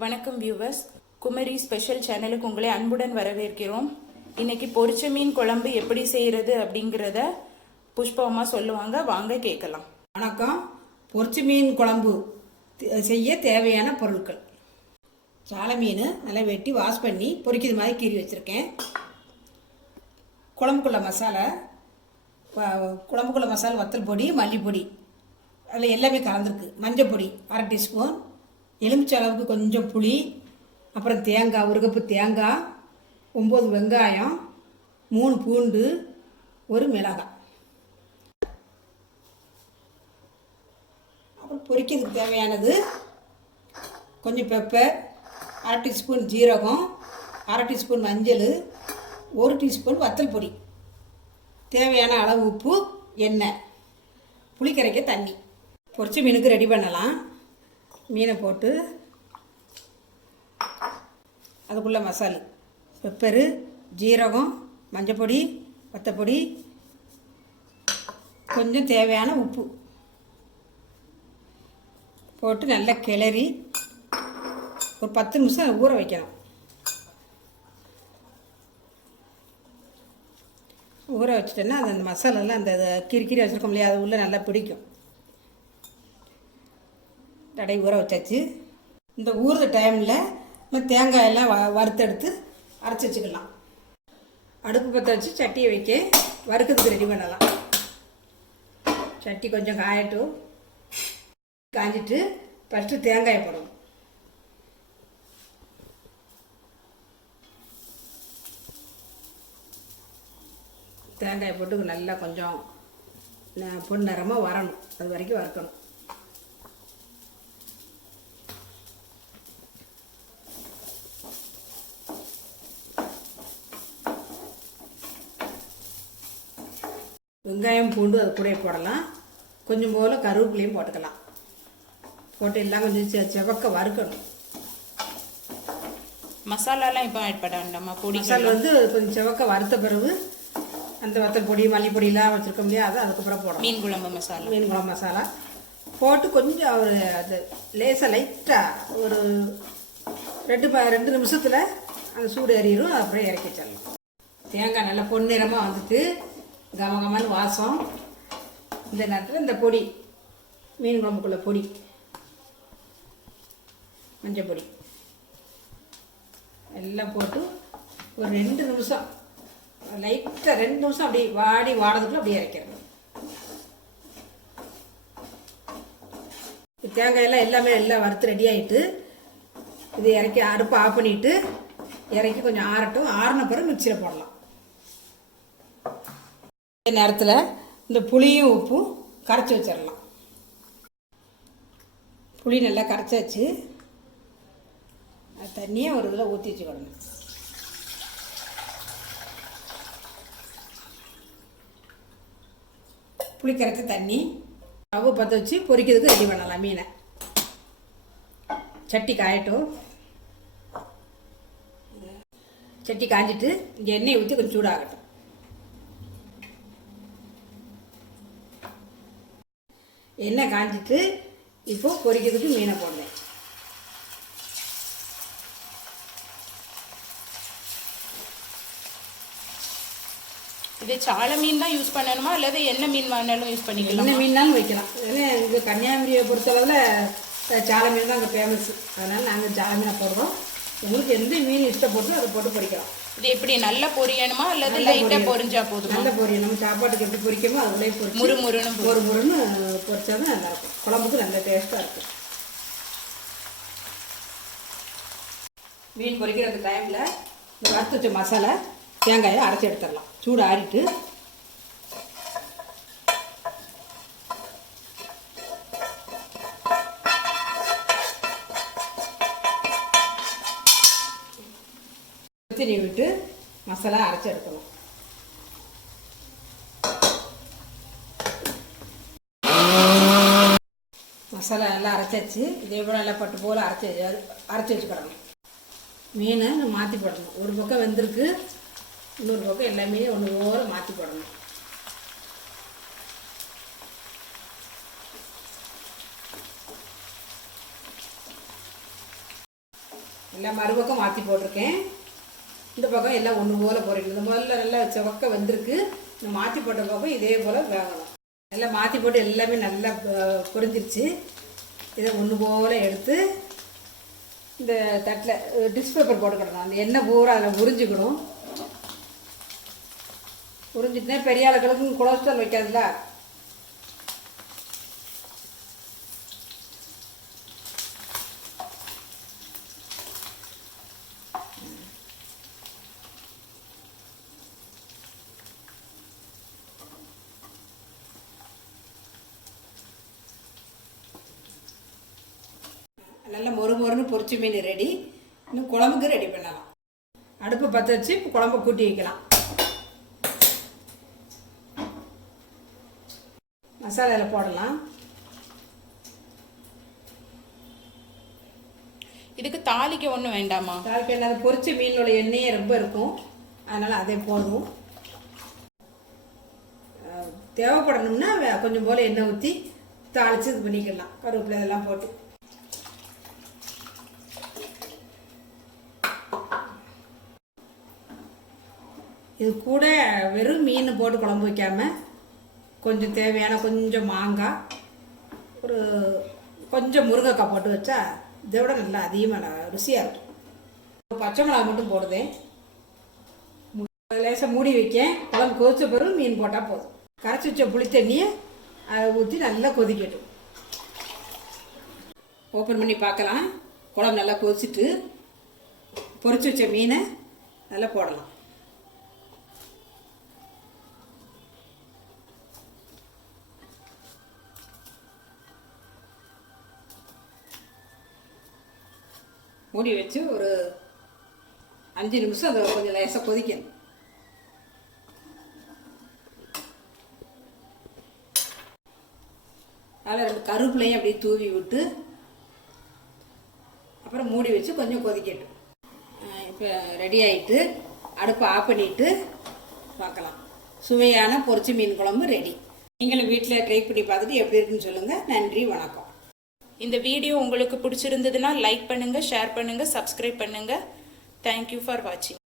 வணக்கம் viewers, Kumari special சேனலுக்கு உங்களை அன்புடன் வரவேற்கிறோம். இன்னைக்கு பொரிச்ச மீன் குழம்பு எப்படி செய்யறது அப்படிங்கிறத புஷ்பமா சொல்லுவாங்க, வாங்க கேட்கலாம். வணக்கம். பொரிச்ச மீன் குழம்பு செய்ய தேவையான பொருட்கள்: சாலை மீன் நல்லா வெட்டி வாஷ் பண்ணி பொரிக்கிறது மாதிரி கீறி வச்சுருக்கேன். குழம்புக்குள்ள மசாலா, வத்தல் பொடி, மல்லிப்பொடி, அதில் எல்லாமே கலந்துருக்கு. மஞ்சள் பொடி 1/2 டீஸ்பூன், எலுமிச்சை அளவுக்கு கொஞ்சம் புளி, அப்புறம் தேங்காய் 1 கப்பு தேங்காய், 9 வெங்காயம், 3 பூண்டு, 1 மிளகாய். அப்புறம் பொரிக்கிறதுக்கு தேவையானது கொஞ்சம் பெப்பர், 1/2 டீஸ்பூன் ஜீரகம், 1/2 டீஸ்பூன் மஞ்சள், 1 டீஸ்பூன் வத்தல் பொடி, தேவையான அளவு உப்பு, எண்ணெய், புளி கரைக்க தண்ணி. பொரிச்ச மீனுக்கு ரெடி பண்ணலாம். மீனை போட்டு அதுக்குள்ளே மசாலா பெப்பரு, ஜீரகம், மஞ்சப்பொடி, வத்தப்பொடி, கொஞ்சம் தேவையான உப்பு போட்டு நல்லா கிளறி ஒரு 10 நிமிஷம் ஊற வைக்கணும். ஊற வச்சுட்டோன்னா அந்த மசாலாலாம் அந்த கிரி வச்சுருக்கோம் இல்லையா, அது உள்ளே நல்லா பிடிக்கும். தடை ஊற வச்சாச்சு. இந்த ஊறுற டைமில் நம்ம தேங்காயெல்லாம் வறுத்தெடுத்து அரைச்சி வச்சுக்கலாம். அடுப்பு பற்ற வச்சு சட்டியை வைக்க வறுக்கிறதுக்கு ரெடி பண்ணலாம். சட்டி கொஞ்சம் காயட்டும். காஞ்சிட்டு ஃபஸ்ட்டு தேங்காயை போடணும். தேங்காயை போட்டு நல்லா கொஞ்சம் பொன்னிறமாக வரணும். அது வரைக்கும் வறுக்கணும். வெங்காயம், பூண்டு அது கூட போடலாம். கொஞ்சம் போல் கருவேப்பிலையும் போட்டுக்கலாம். போட்டு எல்லாம் கொஞ்சம் செவக்க வறுக்கணும். மசாலாலாம் இப்போ ஆட் பண்ண வேண்டாமா? பொடி மசாலா கொஞ்சம் செவக்க வறுத்த பிறகு அந்த வத்தல் பொடி, மல்லிப்பொடியெலாம் வச்சுருக்க முடியாது, அது அதுக்கப்புறம் போடணும். மீன் குழம்பு மசாலா போட்டு கொஞ்சம் ஒரு அது லேசாக லைட்டாக ஒரு 2 நிமிஷத்தில் அந்த சூடு எறியும். அப்புறம் இறக்கி வச்சிடலாம். தேங்காய் நல்லா பொன்னிறமாக வந்துட்டு கமகமான வாசம். இந்த நேரத்தில் இந்த பொடி, மீன் குழம்புக்குள்ள பொடி, மஞ்சள் பொடி எல்லாம் போட்டு ஒரு 2 நிமிஷம் லைட்டாக 2 நிமிஷம் அப்படி வாடதுக்குள்ள அப்படியே இறக்கிறது. தேங்காயெல்லாம் எல்லாம் வறுத்து ரெடி ஆகிட்டு இது இறக்கி அடுப்பை ஆஃப் பண்ணிவிட்டு இறக்கி கொஞ்சம் ஆறட்டும். ஆறின பிறகு மிக்சியில் போடலாம். இந்த நேரத்தில் இந்த புளியும் உப்பும் கரைச்சி வச்சிடலாம். புளி நல்லா கரைச்சாச்சு. தண்ணியை ஒரு இதில் ஊற்றி வச்சுக்கணும். புளி கரைச்ச தண்ணி ஸ்டவ் பற்ற வச்சு பொரிக்கிறதுக்கு ரெடி பண்ணலாம் மீனை. சட்டி காயட்டும். சட்டி காஞ்சிட்டு இங்கே எண்ணெயை ஊற்றி கொஞ்சம் சூடாகட்டும். எண்ணெய் காஞ்சிட்டு இப்போ பொரிக்கிறதுக்கு மீனை போடுறேன். இது சாலை மீன் தான் யூஸ் பண்ணணுமா அல்லது என்ன மீன் வேணாலும் யூஸ் பண்ணிக்கலாம்? என்ன மீன்னாலும் வைக்கலாம். ஏன்னா இங்கே கன்னியாகுமரியை பொறுத்தளவில் சாலை மீன் தான் அங்கே ஃபேமஸ். அதனால் நாங்கள் சாலை மீனை போடுறோம். உங்களுக்கு எந்த மீன் இஷ்டப்பட்டு அதை போட்டு பொரிக்கலாம். இது எப்படி நல்லா பொரியணுமா அல்லது லைட்டாக பொரிஞ்சா போதும்? நல்லா பொரியணும். நம்ம சாப்பாட்டுக்கு எப்படி பொரிக்கமோ அதுலேயே பொரிச்சு முறுமுறுன்னு பொரிச்சா தான் நல்லாயிருக்கும். குழம்புக்கு நல்ல டேஸ்ட்டாக இருக்கும். மீன் பொரிக்கிற அந்த டைமில் இந்த வறுத்து வச்ச மசாலா தேங்காயை அரைச்சி எடுத்துடலாம். சூடு ஆறிட்டு விட்டு மசாலா அரைச்சி எடுக்கணும். மசாலா நல்லா அரைச்சாச்சு. இதே போல் நல்லா பட்டு போல் அரைச்சி வச்சுக்கிடணும். மீனை மாற்றி போடணும். ஒரு பக்கம் வெந்திருக்கு, இன்னொரு பக்கம் எல்லாமே ஒன்று போல் மாற்றி போடணும். எல்லாம் மறுபக்கம் மாற்றி போட்டிருக்கேன். இந்த பக்கம் எல்லாம் ஒன்று போல் பொரியணும். இந்த முதல்ல நல்லா செவக்க வந்திருக்கு. இந்த மாற்றி போட்ட பக்கம் இதே போல் வேகணும். எல்லாம் மாற்றி போட்டு எல்லாமே நல்லா பொரிஞ்சிருச்சு. இதை ஒன்று போல் எடுத்து இந்த தட்டில் டிஷ் பேப்பர் போட்டுக்கிடணும். அந்த எண்ணெய் பூரா அதில் உறிஞ்சிக்கணும். உறிஞ்சிட்டுனா பெரிய ஆளுகளுக்கும் கொலஸ்ட்ரால் வைக்காதுல்ல. நல்லா மொறுன்னு பொரிச்ச மீன் ரெடி. இன்னும் குழம்புக்கு ரெடி பண்ணலாம். அடுப்பு பற்ற வச்சு குழம்பு கூட்டி வைக்கலாம். மசாலாவில் போடலாம். இதுக்கு தாளிக்க ஒன்றும் வேண்டாமா? தாளிக்க என்ன, பொரிச்ச மீனோட எண்ணெயே ரொம்ப இருக்கும். அதனால் அதே போதும். தேவைப்படணும்னா கொஞ்சம் போல் எண்ணெய் ஊற்றி தாளித்து இது பண்ணிக்கலாம். கருவேப்பிலை இதெல்லாம் போட்டு. இது கூட வெறும் மீன் போட்டு குழம்பு வைக்காமல் கொஞ்சம் தேவையான கொஞ்சம் மாங்காய், ஒரு கொஞ்சம் முருங்கைக்காய் போட்டு வச்சா இதை விட நல்லா அதிகமாக ருசியாக இருக்கும். பச்சை மிளகா மட்டும் போடுதேன். லேசாக மூடி வைக்கேன். குழம்பு கொதிச்ச பிறகு மீன் போட்டால் போதும். கரைச்சி வச்ச புளி தண்ணியை அதை ஊற்றி நல்லா கொதிக்கட்டும். ஓப்பன் பண்ணி பார்க்கலாம். குழம்பு நல்லா கொதிச்சுட்டு பொரிச்சு வச்ச மீனை நல்லா போடலாம். மூடி வச்சு ஒரு 5 நிமிஷம் அதை கொஞ்சம் லேசாக கொதிக்கணும். அதில் 2 கருவேப்பிலையும் அப்படியே தூவி விட்டு அப்புறம் மூடி வச்சு கொஞ்சம் கொதிக்கட்டும். இப்போ ரெடி ஆகிட்டு அடுப்பை ஆஃப் பண்ணிவிட்டு பார்க்கலாம். சுவையான பொரிச்ச மீன் குழம்பு ரெடி. நீங்களும் வீட்டில் ட்ரை பண்ணி பார்த்துட்டு எப்படி இருக்குன்னு சொல்லுங்கள். நன்றி, வணக்கம். இந்த வீடியோ உங்களுக்கு பிடிச்சிருந்ததுன்னா லைக் பண்ணுங்க, ஷேர் பண்ணுங்க, சப்ஸ்கிரைப் பண்ணுங்க. தேங்க்யூ ஃபார் வாட்சிங்.